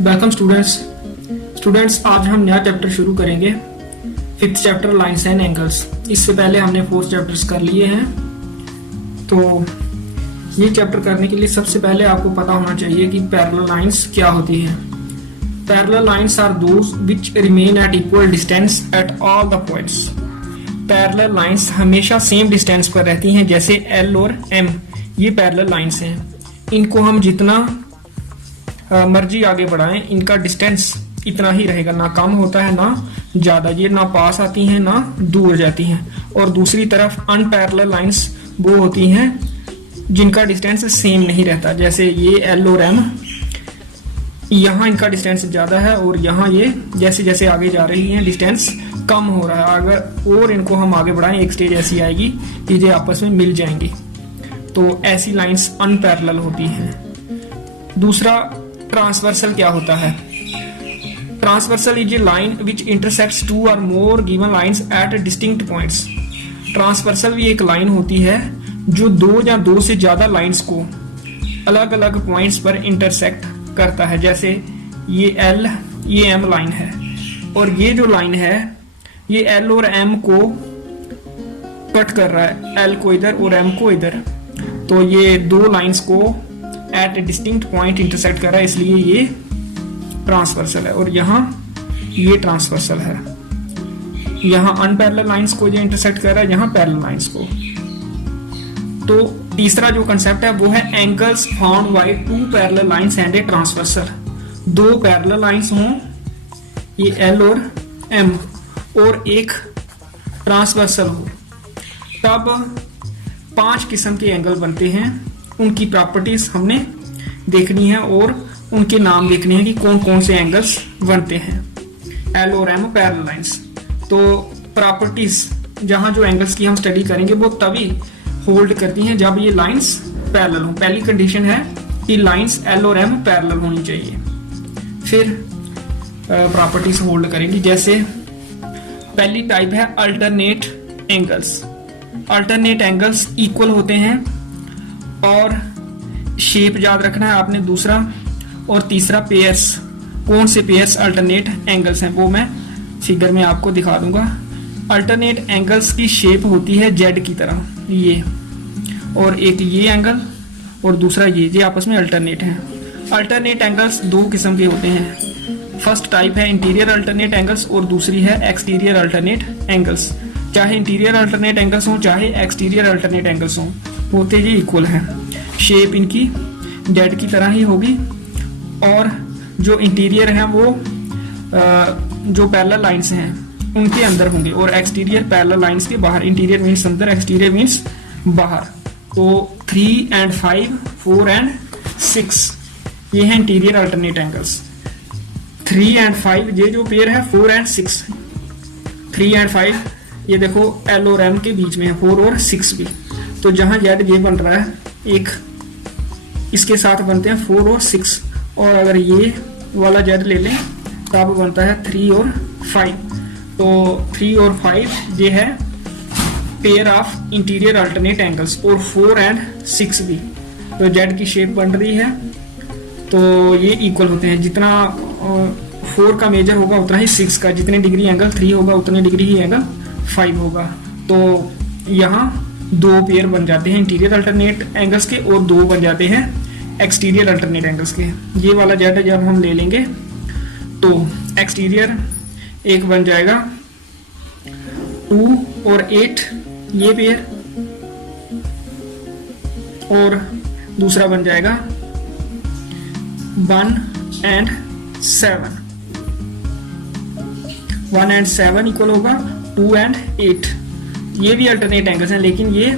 Welcome students आज हम नया चैप्टर शुरू करेंगे। Fifth chapter lines and angles. इससे पहले हमने 4 चैप्टर्स कर लिए हैं। तो ये चैप्टर करने के लिए सबसे पहले आपको पता होना चाहिए कि पैरेलल लाइन्स क्या होती हैं। Parallel lines are those which remain at equal distance at all the points. Parallel lines हमेशा सेम डिस्टेंस पर रहती हैं, जैसे L और M ये पैरेलल लाइन्स हैं। इनको हम जितना मर्जी आगे बढ़ाएं, इनका डिस्टेंस इतना ही रहेगा, ना कम होता है ना ज्यादा। ये ना पास आती हैं ना दूर जाती हैं। और दूसरी तरफ अनपैरेलल लाइंस वो होती हैं जिनका डिस्टेंस सेम नहीं रहता, जैसे ये L और M। यहाँ इनका डिस्टेंस ज्यादा है और यहाँ ये जैसे जैसे आगे जा रही हैं डिस्टेंस कम हो रहा है। अगर और इनको हम आगे बढ़ाएं, एक स्टेज ऐसी आएगी कि ये आपस में मिल जाएंगी। तो ऐसी लाइंस अनपैरेलल होती हैं। दूसरा ट्रांसवर्सल क्या होता है? Transversal is a line which intersects 2 or more given lines at distinct points. Transversal भी एक लाइन होती है जो 2 या 2 से ज्यादा लाइंस को अलग अलग पॉइंट्स पर इंटरसेक्ट करता है। जैसे ये L ये M लाइन है और ये जो लाइन है ये L और M को कट कर रहा है, L को इधर और M को इधर। तो ये 2 लाइंस को एट डिस्टिंक्ट पॉइंट इंटरसेक्ट कर रहा है, इसलिए ये ट्रांसवर्सल है। और यहाँ ये ट्रांसवर्सल है। यहाँ अनपैरेलल लाइंस को ये इंटरसेक्ट कर रहा है, यहाँ पैरेलल लाइंस को। तो तीसरा जो कंसेप्ट है वो है angles found by 2 parallel lines and a transversal. 2 parallel lines हों, ये L और M, और एक ट्रांसवर्सल हो, तब 5 किस्म के एंगल बनते हैं। उनकी प्रॉपर्टीज हमने देखनी है और उनके नाम देखने हैं कि कौन कौन से एंगल्स बनते हैं। L और M पैरेलल लाइंस। तो प्रॉपर्टीज जहां जो एंगल्स की हम स्टडी करेंगे वो तभी होल्ड करती हैं जब ये लाइंस पैरेलल हो। पहली कंडीशन है कि लाइंस L और M पैरेलल होनी चाहिए, फिर प्रॉपर्टीज होल्ड करेंगी। जैसे पहली टाइप है alternate angles. Alternate angles equal होते हैं और शेप याद रखना है आपने। दूसरा और तीसरा पेयर्स, कौन से पेयर्स अल्टरनेट एंगल्स हैं वो मैं फिगर में आपको दिखा दूंगा। अल्टरनेट एंगल्स की शेप होती है जेड की तरह, ये और एक ये एंगल और दूसरा ये आपस में अल्टरनेट हैं। अल्टरनेट एंगल्स 2 किस्म के होते हैं। फर्स्ट टाइप है इंटीरियर अल्टरनेट एंगल्स और दूसरी है एक्सटीरियर अल्टरनेट एंगल्स। चाहे इंटीरियर अल्टरनेट एंगल्स हों चाहे एक्सटीरियर अल्टरनेट एंगल्स हों, होते ये इक्वल है। शेप इनकी जेड की तरह ही होगी और जो इंटीरियर है वो जो पैरेलल लाइंस हैं उनके अंदर होंगे और एक्सटीरियर पैरेलल लाइंस के बाहर। इंटीरियर मींस अंदर, एक्सटीरियर मींस बाहर। तो 3 and 5, 4 and 6 ये हैं इंटीरियर अल्टरनेट एंगल्स। 3 and 5 ये जो पेयर है 4 and 6। 3 and 5 ये देखो L और M के बीच में है, 4 और 6 भी। तो जहां जेड ये बन रहा है, एक इसके साथ बनते हैं 4 और 6, और अगर ये वाला जेड ले लें तब बनता है 3 और 5। तो 3 और 5 ये है pair of interior alternate angles, और 4 and 6 भी। तो जेड की शेप बन रही है, तो ये इक्वल होते हैं। जितना 4 का मेजर होगा उतना ही 6 का, जितने डिग्री एंगल 3 होगा उतने डिग्री ही एंगल 5 होगा। तो यहाँ 2 पेयर बन जाते हैं इंटीरियर अल्टरनेट एंगल्स के और 2 बन जाते हैं एक्सटीरियर अल्टरनेट एंगल्स के। ये वाला जेड जब हम ले लेंगे तो एक्सटीरियर एक बन जाएगा 2 और 8 ये पेयर, और दूसरा बन जाएगा 1 and 7। 1 and 7 इक्वल होगा 2 and 8। ये भी अल्टरनेट एंगल्स हैं लेकिन ये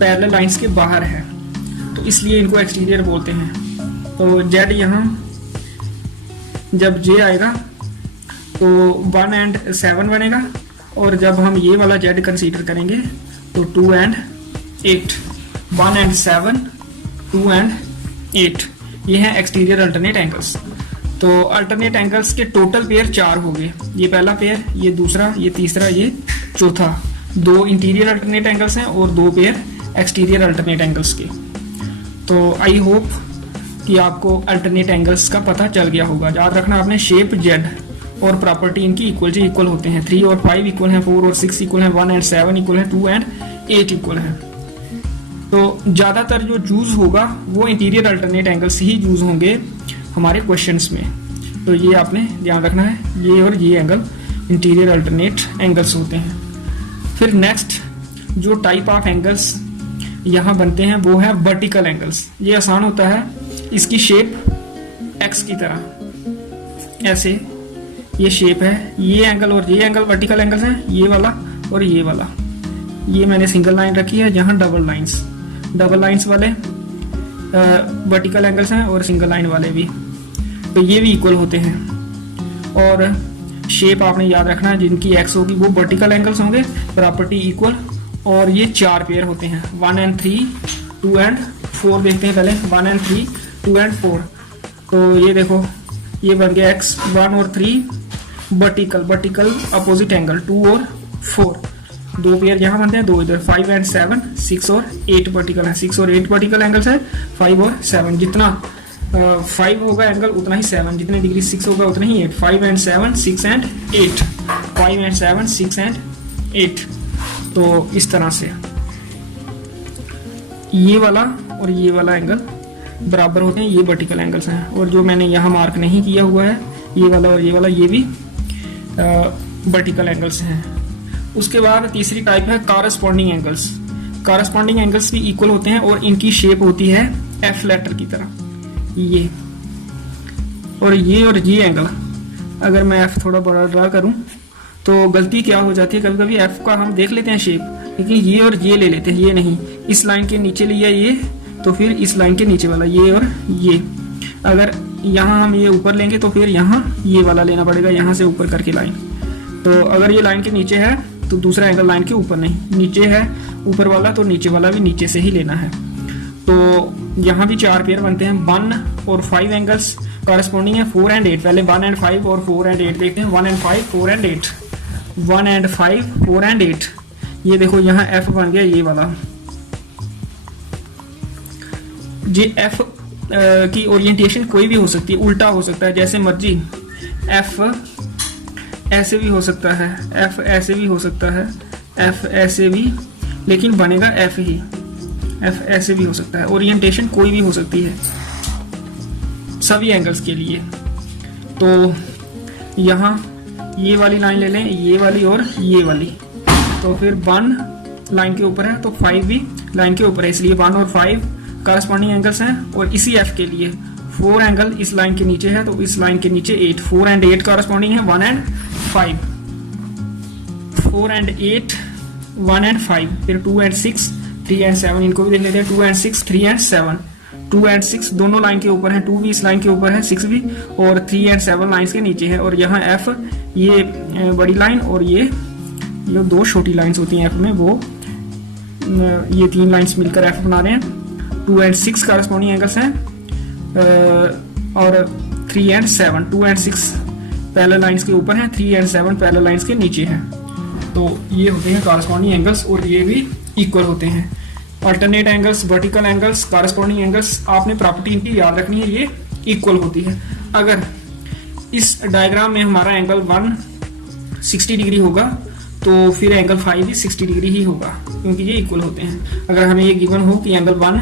पैरेलल लाइंस के बाहर है, तो इसलिए इनको एक्सटीरियर बोलते हैं। तो जेड यहाँ जब जे आएगा तो 1 and 7 बनेगा, और जब हम ये वाला जेड कंसीडर करेंगे तो 2 and 8। 1 and 7, 2 and 8 ये हैं एक्सटीरियर अल्टरनेट एंगल्स। तो अल्टरनेट एंगल्स के टोटल पेयर 4 हो गए। ये पहला पेयर, ये दूसरा, ये तीसरा, ये चौथा। 2 इंटीरियर अल्टरनेट एंगल्स हैं और 2 पेयर एक्सटीरियर अल्टरनेट एंगल्स के। तो आई होप कि आपको अल्टरनेट एंगल्स का पता चल गया होगा। याद रखना आपने शेप जेड और प्रॉपर्टी इनकी इक्वल से इक्वल होते हैं। 3 और 5 इक्वल हैं, 4 और 6 इक्वल हैं, 1 एंड 7 इक्वल हैं, 2 एंड 8 इक्वल हैं। तो ज्यादातर जो यूज होगा वो इंटीरियर अल्टरनेट एंगल्स ही यूज होंगे हमारे क्वेश्चंस में। तो ये आपने ध्यान रखना है, ये और ये एंगल इंटीरियर अल्टरनेट एंगल्स होते हैं। फिर नेक्स्ट जो टाइप ऑफ एंगल्स यहाँ बनते हैं वो है वर्टिकल एंगल्स। ये आसान होता है, इसकी शेप एक्स की तरह, ऐसे ये शेप है। ये एंगल और ये एंगल वर्टिकल एंगल्स हैं, ये वाला और ये वाला। ये मैंने सिंगल लाइन रखी है, जहाँ डबल लाइंस वाले वर्टिकल एंगल्स हैं और सिंगल लाइन वाले भी, तो ये भी इक्वल होते हैं। और शेप आपने याद रखना है, जिनकी एक्स होगी वो वर्टिकल एंगल्स होंगे, प्रॉपर्टी इक्वल। और ये 4 पेयर होते हैं, 1 एंड 3, 2 एंड 4। देखते हैं पहले 1 एंड 3, 2 एंड 4। तो ये देखो, ये बन गया x 1 और 3 वर्टिकल अपोजिट एंगल, 2 और 4। 2 पेयर यहाँ बनते हैं, 2 इधर। 5 एंड 7, 6 और 8 वर्टिकल है। 6 और 8 वर्टिकल एंगल्स है। 5 और 7, जितना 5 होगा एंगल उतना ही 7, जितने डिग्री 6 होगा उतना ही 8। 5 एंड 7, 6 एंड 8, 5 एंड 7, 6 एंड 8। तो इस तरह से ये वाला और ये वाला एंगल बराबर होते हैं, ये वर्टिकल एंगल्स हैं। और जो मैंने यहाँ मार्क नहीं किया हुआ है, ये वाला और ये वाला, ये भी वर्टिकल एंगल्स हैं। उसके बाद तीसरी टाइप है कॉरस्पॉन्डिंग एंगल्स। कॉरस्पॉन्डिंग एंगल्स भी इक्वल होते हैं और इनकी शेप होती है एफ लेटर की तरह, ये और ये एंगल। अगर मैं एफ थोड़ा बड़ा ड्रा करूं तो गलती क्या हो जाती है, कभी कभी एफ का हम देख लेते हैं शेप, लेकिन ये और ये ले लेते हैं, ये नहीं। इस लाइन के नीचे लिया ये, तो फिर इस लाइन के नीचे वाला ये और ये। अगर यहाँ हम ये ऊपर लेंगे तो फिर यहाँ ये वाला लेना पड़ेगा, यहाँ से ऊपर करके लाइन। तो अगर ये लाइन के नीचे है तो दूसरा एंगल लाइन के ऊपर नहीं, नीचे है ऊपर वाला तो नीचे वाला भी नीचे से ही लेना है। तो यहाँ भी 4 पेयर बनते हैं। 1 और 5 एंगल्स कॉरस्पॉन्डिंग है 4 एंड 8। पहले 1 एंड 5 और 4 एंड 8 देखते हैं। 1 एंड 5, 4 एंड 8, 1 एंड 5, 4 एंड 8। ये देखो यहाँ एफ बन गया, ये वाला। जी एफ की ओरिएंटेशन कोई भी हो सकती है, उल्टा हो सकता है, जैसे मर्जी। एफ ऐसे भी हो सकता है, एफ ऐसे भी हो सकता है, एफ ऐसे भी, लेकिन बनेगा एफ ही। एफ ऐसे भी हो सकता है, ओरिएंटेशन कोई भी हो सकती है सभी एंगल्स के लिए। तो यहाँ ये वाली लाइन ले लें, ये वाली और ये वाली। तो फिर 1 लाइन के ऊपर है तो 5 भी लाइन के ऊपर है, इसलिए 1 और 5 कॉरस्पॉन्डिंग एंगल्स हैं। और इसी एफ के लिए 4 एंगल इस लाइन के नीचे है तो इस लाइन के नीचे 8। 4 एंड 8 कॉरस्पॉन्डिंग है 1 एंड 5। 4 and 8, 1 and 5। फिर 2 एंड 6, 3 एंड 7, इनको भी देख लेते हैं। 2 एंड 6, 3 एंड 7। 2 एंड 6 दोनों लाइन के ऊपर है, 2 भी इस लाइन के ऊपर है, 6 भी, और 3 एंड 7 लाइंस के नीचे है। और यहाँ एफ, ये बड़ी लाइन और ये 2 छोटी लाइंस होती हैं एफ में, वो ये 3 लाइंस मिलकर एफ बना रहे हैं। 2 एंड 6 कॉरस्पॉन्डिंग एंगल्स हैं और 3 एंड 7। 2 एंड 6 पैरेलल लाइंस के ऊपर हैं, 3 एंड 7 पैरेलल लाइंस के नीचे हैं। तो ये होते हैं कॉरस्पॉन्डिंग एंगल्स और ये भी इक्वल होते हैं। Alternate angles, vertical angles, corresponding angles, आपने प्रॉपर्टी इनकी याद रखनी है, ये इक्वल होती है। अगर इस डायग्राम में हमारा एंगल 1 60 डिग्री होगा तो फिर एंगल 5 भी 60 डिग्री ही होगा, क्योंकि ये इक्वल होते हैं। अगर हमें ये गिवन हो कि एंगल 1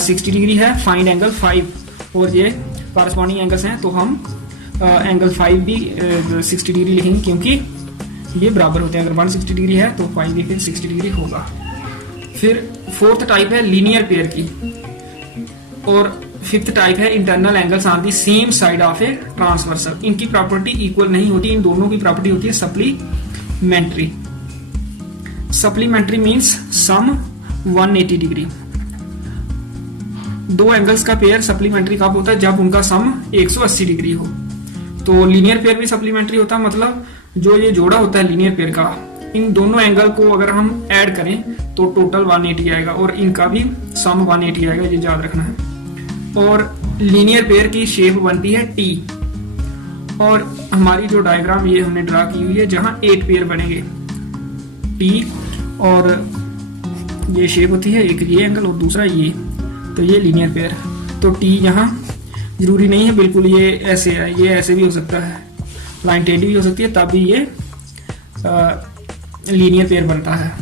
60 डिग्री है, फाइंड एंगल 5, और ये कॉरस्पॉन्डिंग एंगल्स हैं, तो हम एंगल 5 भी 60 डिग्री लिखेंगे, क्योंकि ये बराबर होते हैं। अगर 1 60 डिग्री है तो 5 भी फिर 60 डिग्री होगा। फिर 4th टाइप है लीनियर पेयर की, और 5th टाइप है internal angles on the same side of a transversal. इनकी प्रॉपर्टी इक्वल नहीं होती, इन दोनों की प्रॉपर्टी होती है सप्लीमेंट्री। सप्लीमेंट्री मींस सम 180 डिग्री। 2 एंगल्स का पेयर सप्लीमेंट्री कब होता है, जब उनका सम 180 डिग्री हो। तो लीनियर पेयर भी सप्लीमेंट्री होता है, मतलब जो ये जोड़ा होता है लीनियर पेयर का, इन दोनों एंगल को अगर हम ऐड करें तो टोटल 180 आएगा, और इनका भी सम 180 आएगा, ये याद रखना है। और लीनियर पेयर की शेप बनती है टी, और हमारी जो डायग्राम ये हमने ड्रा की हुई है, जहां 8 पेयर बनेंगे टी, और ये शेप होती है, एक ये एंगल और दूसरा ये, तो ये लीनियर पेयर तो टी यहाँ जरूरी नहीं है बिल्कुल ये ऐसे है, ये ऐसे भी हो सकता है, लाइन टेढ़ी भी हो सकती है, तब भी ये लीनियर पेयर बनता है।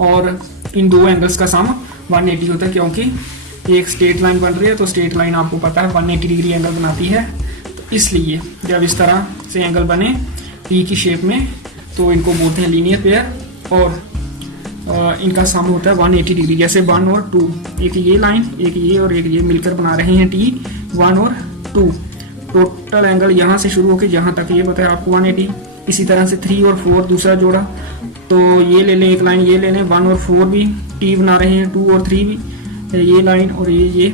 और इन दो एंगल्स का सम 180 होता है, क्योंकि एक स्ट्रेट लाइन बन रही है, तो स्ट्रेट लाइन आपको पता है 180 डिग्री एंगल बनाती है। तो इसलिए जब इस तरह से एंगल बने टी की शेप में, तो इनको बोलते हैं लीनियर पेयर, और इनका सम होता है 180 डिग्री। जैसे 1 और 2, एक ये लाइन, एक ये और एक ये मिलकर बना रहे हैं टी 1 और 2। टोटल एंगल यहाँ से शुरू होकर जहाँ तक ये पता है आपको 180। इसी तरह से 3 और 4 दूसरा जोड़ा, तो ये ले लें एक लाइन, ये ले लें 1 और 4 भी टी बना रहे हैं, 2 और 3 भी ये लाइन और ये,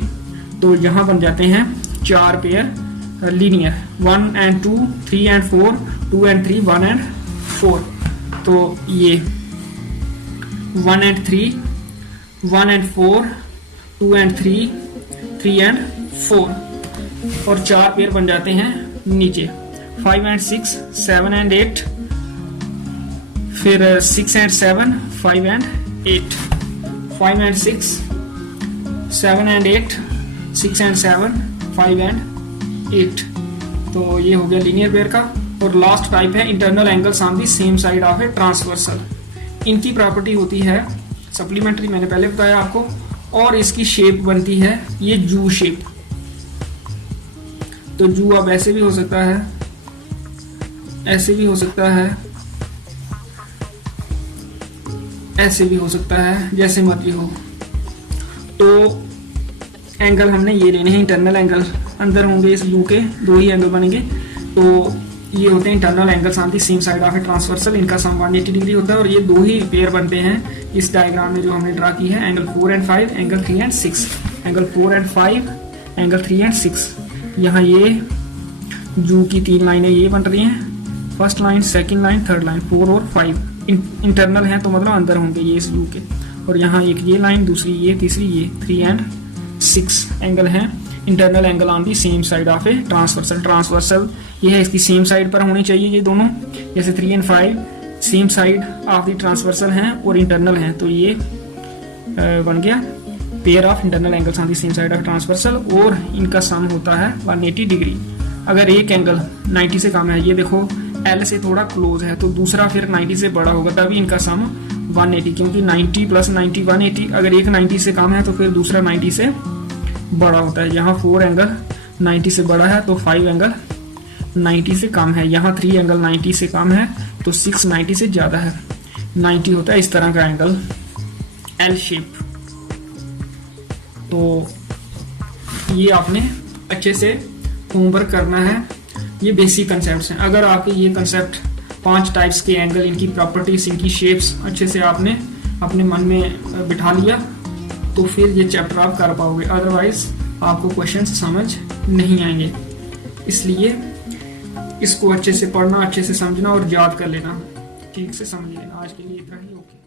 तो यहाँ बन जाते हैं 4 pair linear, 1 and 2, 3 and 4, 2 and 3, 1 and 4। तो ये 1 and 3, 1 and 4, 2 and 3, 3 and 4, और 4 पेयर बन जाते हैं नीचे, 5 and 6, 7 and 8, फिर 6 and 7, 5 and 8, 5 and 6, 7 and 8, 6 and 7, 5 and 8। तो ये हो गया लीनियर पेयर का। और लास्ट टाइप है internal angles on the same side of a transversal. इनकी प्रॉपर्टी होती है सप्लीमेंट्री, मैंने पहले बताया आपको, और इसकी शेप बनती है ये जू शेप। तो जू अब ऐसे भी हो सकता है, ऐसे भी हो सकता है, ऐसे भी हो सकता है, जैसे मर्जी हो। तो एंगल हमने ये लेने हैं इंटरनल एंगल, अंदर होंगे इस यू के 2 ही एंगल बनेंगे। तो ये होते हैं internal angles on the same side of a transversal. इनका सम 180 डिग्री होता है, और ये 2 ही पेयर बनते हैं इस डायग्राम में जो हमने ड्रा की है, angle 4 and 5, angle 3 and 6, angle 4 and 5, angle 3 and 6। यहाँ ये जू की 3 लाइनें ये बन रही हैं, first line, second line, third line, 4 और 5 इंटरनल हैं, तो मतलब अंदर होंगे ये इस यू के। और यहाँ एक ये लाइन, दूसरी ये, तीसरी ये, 3 and 6 एंगल हैं internal angle on the same side of a transversal. Transversal ये है, इसकी सेम साइड पर होनी चाहिए ये दोनों, जैसे 3 and 5 same side of the transversal हैं और इंटरनल हैं, तो ये बन गया pair of internal angles on the same side of transversal, और इनका सम होता है 180 डिग्री। अगर एक एंगल 90 से कम है, ये देखो एल से थोड़ा क्लोज है, तो दूसरा फिर 90 से बड़ा होगा, तभी इनका सम 180, क्योंकि 90 + 90 180। अगर एक 90 से कम है तो फिर दूसरा 90 से बड़ा होता है। यहाँ 4 एंगल 90 से बड़ा है, तो 5 एंगल 90 से कम है। यहाँ 3 एंगल 90 से कम है, तो 6 90 से ज़्यादा है। 90 होता है इस तरह का एंगल, एल शेप। तो ये आपने अच्छे से होमवर्क करना है, ये बेसिक कंसेप्ट हैं। अगर आपके ये कंसेप्ट 5 टाइप्स के एंगल, इनकी प्रॉपर्टीज, इनकी शेप्स अच्छे से आपने अपने मन में बिठा लिया, तो फिर ये चैप्टर आप कर पाओगे, अदरवाइज आपको क्वेश्चंस समझ नहीं आएंगे। इसलिए इसको अच्छे से पढ़ना, अच्छे से समझना और याद कर लेना, ठीक से समझ लेना। आज के लिए इतना ही, ओके।